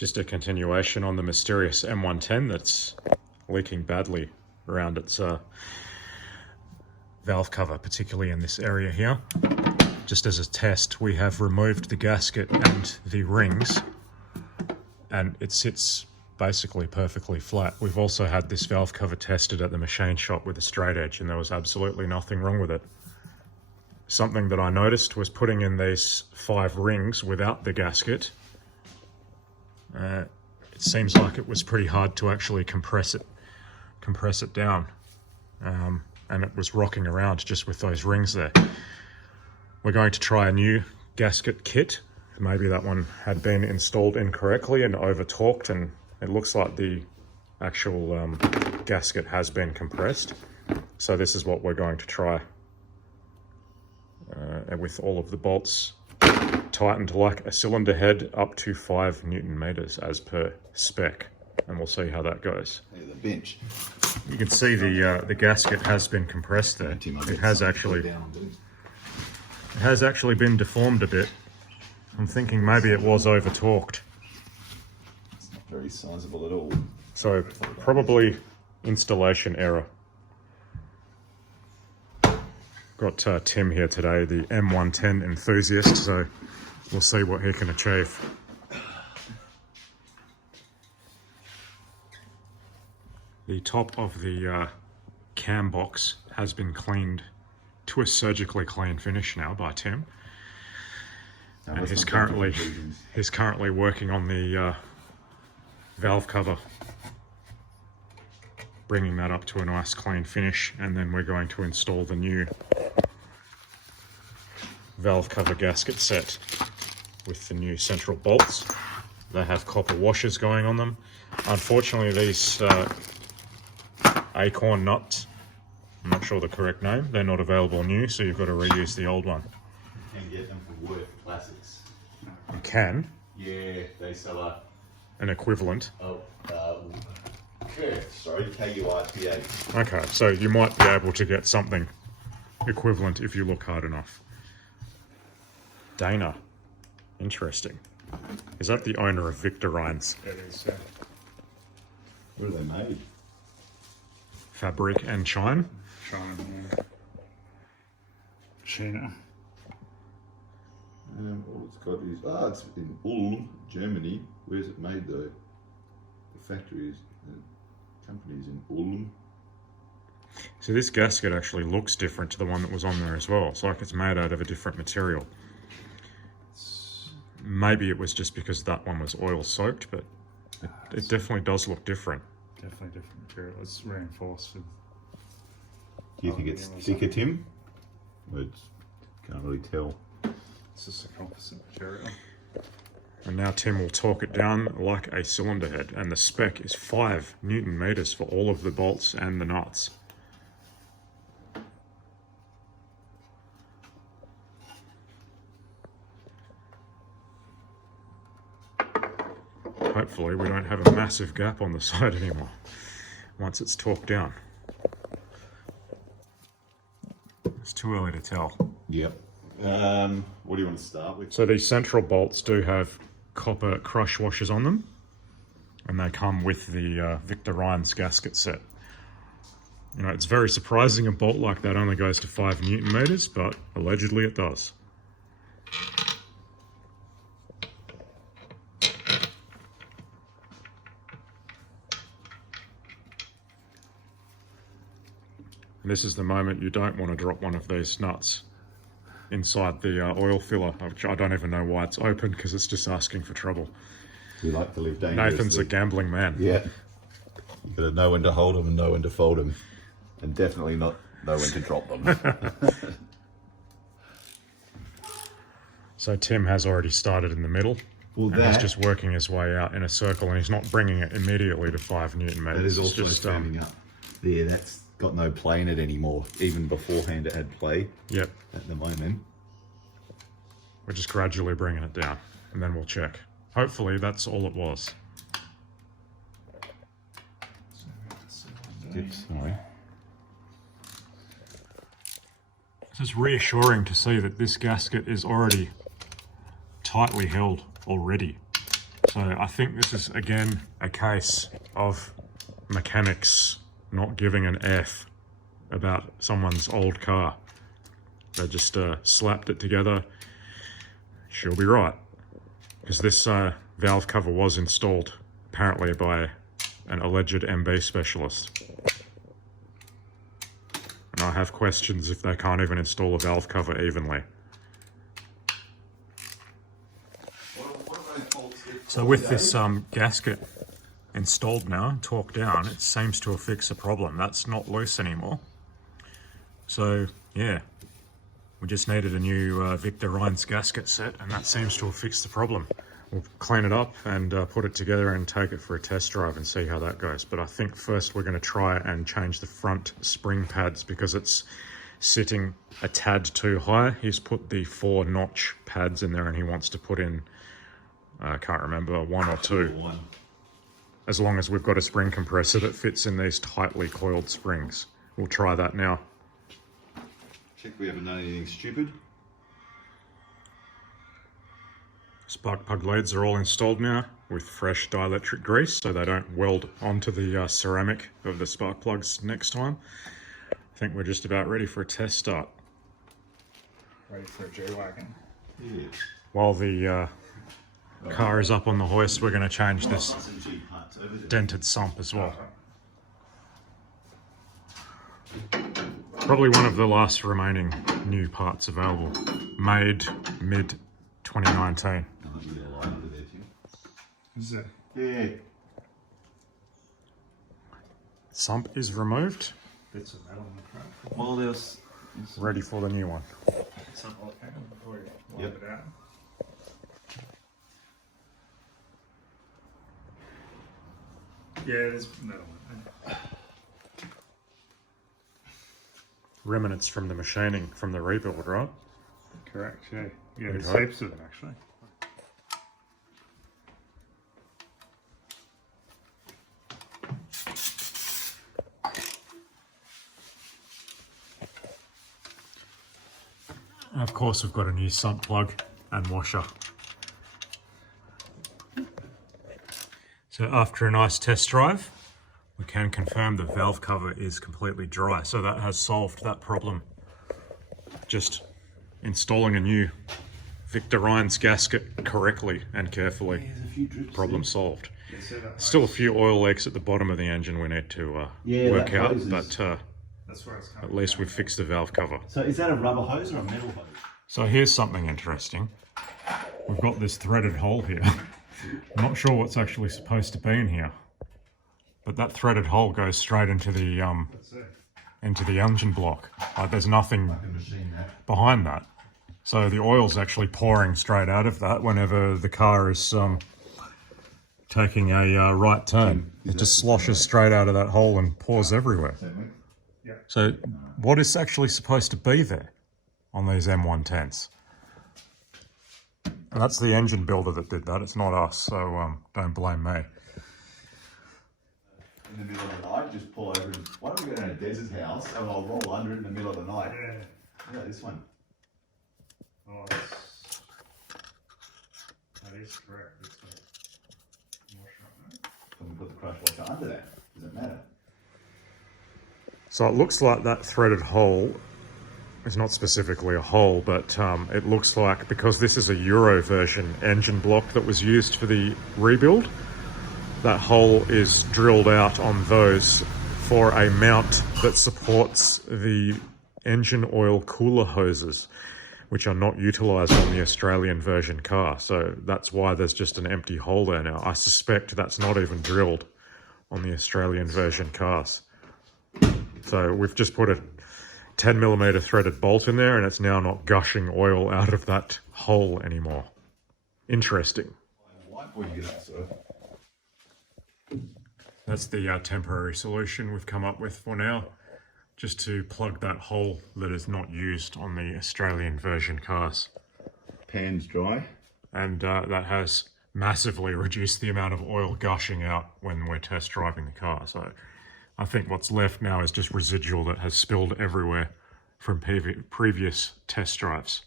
Just a continuation on the mysterious M110 that's leaking badly around its valve cover, particularly in this area here. Just as a test, we have removed the gasket and the rings, and it sits basically perfectly flat. We've also had this valve cover tested at the machine shop with a straight edge, and there was absolutely nothing wrong with it. Something that I noticed was putting in these 5 rings without the gasket. It seems like it was pretty hard to actually compress it down, and it was rocking around just with those rings there. We're going to try a new gasket kit. Maybe that one had been installed incorrectly and over torqued, and it looks like the actual gasket has been compressed. So this is what we're going to try, with all of the bolts tightened like a cylinder head up to 5 Newton meters as per spec, and we'll see how that goes. The bench. You can see the gasket has been compressed there. It has actually been deformed a bit. I'm thinking maybe it was over torqued. It's not very sizable at all. So probably installation error. Got Tim here today, the M110 enthusiast, so we'll see what he can achieve. The top of the cam box has been cleaned to a surgically clean finish now by Tim. And he's currently working on the valve cover, bringing that up to a nice clean finish, and then we're going to install the new valve cover gasket set with the new central bolts. They have copper washers going on them. Unfortunately, these acorn nuts, I'm not sure the correct name, they're not available new, so you've got to reuse the old one. You can get them from Worth Classics. You can? Yeah, they sell an equivalent. K-U-I-P-A. Okay, so you might be able to get something equivalent if you look hard enough. Dana. Interesting. Is that the owner of Victor Rhines? It is, yeah. Where are they made? Fabric and China. China. All it's got is, it's in Ulm, Germany. Where's it made though? The factory is, the company is in Ulm. So this gasket actually looks different to the one that was on there as well. It's like it's made out of a different material. Maybe it was just because that one was oil soaked, but it definitely does look different. Definitely different material. It's reinforced with... Do you think it's thicker, Tim? I can't really tell. It's just a composite material. And now Tim will torque it down like a cylinder head, and the spec is 5 Newton meters for all of the bolts and the nuts. Hopefully we don't have a massive gap on the side anymore once it's torqued down. It's too early to tell. Yep. What do you want to start with? So these central bolts do have copper crush washers on them, and they come with the Victor Rhines gasket set. You know, it's very surprising a bolt like that only goes to 5 Newton meters, but allegedly it does. And this is the moment you don't want to drop one of these nuts inside the oil filler, which I don't even know why it's open, because it's just asking for trouble. We like to live dangerously. Nathan's a gambling man. Yeah. You've got to know when to hold them and know when to fold them. And definitely not know when to drop them. So Tim has already started in the middle. Well, and he's just working his way out in a circle, and he's not bringing it immediately to 5 Newton meters. That is also just firming up. There, that's got no play in it anymore. Even beforehand it had play. Yep. At the moment. We're just gradually bringing it down, and then we'll check. Hopefully that's all it was. Sorry. It's just reassuring to see that this gasket is already tightly held already. So I think this is again a case of mechanics not giving an F about someone's old car. They just slapped it together. She'll be right. Because this valve cover was installed apparently by an alleged MB specialist. And I have questions if they can't even install a valve cover evenly. So with this gasket installed now, torqued down, it seems to have fixed the problem. That's not loose anymore. So yeah, we just needed a new Victor Rhines gasket set, and that seems to have fixed the problem. We'll clean it up and put it together and take it for a test drive and see how that goes. But I think first we're going to try and change the front spring pads because it's sitting a tad too high. He's put the 4-notch pads in there and he wants to put in, I can't remember, 1 or 2. As long as we've got a spring compressor that fits in these tightly coiled springs. We'll try that now. Check we haven't done anything stupid. Spark plug leads are all installed now with fresh dielectric grease so they don't weld onto the ceramic of the spark plugs next time. I think we're just about ready for a test start. Ready for a G-Wagon. Yeah. While the car is up on the hoist, we're going to change this dented sump as well. Probably one of the last remaining new parts available. Made mid-2019. Is it? Yeah. Sump is removed. Bits of metal in the crack. Well, there's Ready for the new one. Something like that before you wipe Yep. it out. Yeah, there's metal in there. Remnants from the machining from the rebuild, right? Correct, yeah. Yeah, there's Okay. heaps of it actually. And of course we've got a new sump plug and washer. So after a nice test drive, we can confirm the valve cover is completely dry. So that has solved that problem. Just installing a new Victor Rhines gasket correctly and carefully. there's a few drips. Problem solved. Yeah, so that Still a hose- few oil leaks at the bottom of the engine we need to Yeah, work that out, hose is- but that's where it's coming at least from. we've fixed the valve cover. So is that a rubber hose or a metal hose? So here's something interesting. We've got this threaded hole here. I'm not sure what's actually supposed to be in here, but that threaded hole goes straight into the That's it. engine block. Like there's nothing Machine that. behind that. So the oil's actually pouring straight out of that whenever the car is taking a right turn. It just sloshes straight out of that hole and pours everywhere. So what is actually supposed to be there on these M110s? And that's the engine builder that did that. It's not us, so don't blame me. In the middle of the night, just pull over and why don't we go down to Des's house and I'll roll under it in the middle of the night. Yeah. How about this one? Oh, that is correct. It's got a washer on it. Can we put the crush washer under that? Does it matter? So it looks like that threaded hole is not specifically a hole, but it looks like, because this is a Euro version engine block that was used for the rebuild, that hole is drilled out on those for a mount that supports the engine oil cooler hoses, which are not utilised on the Australian version car. So that's why there's just an empty hole there now. I suspect that's not even drilled on the Australian version cars. So we've just put a 10mm threaded bolt in there and it's now not gushing oil out of that hole anymore. Interesting. White boy, you get up, sir. That's the temporary solution we've come up with for now, just to plug that hole that is not used on the Australian version cars. Pan's dry. And that has massively reduced the amount of oil gushing out when we're test driving the car. So I think what's left now is just residual that has spilled everywhere from previous test drives.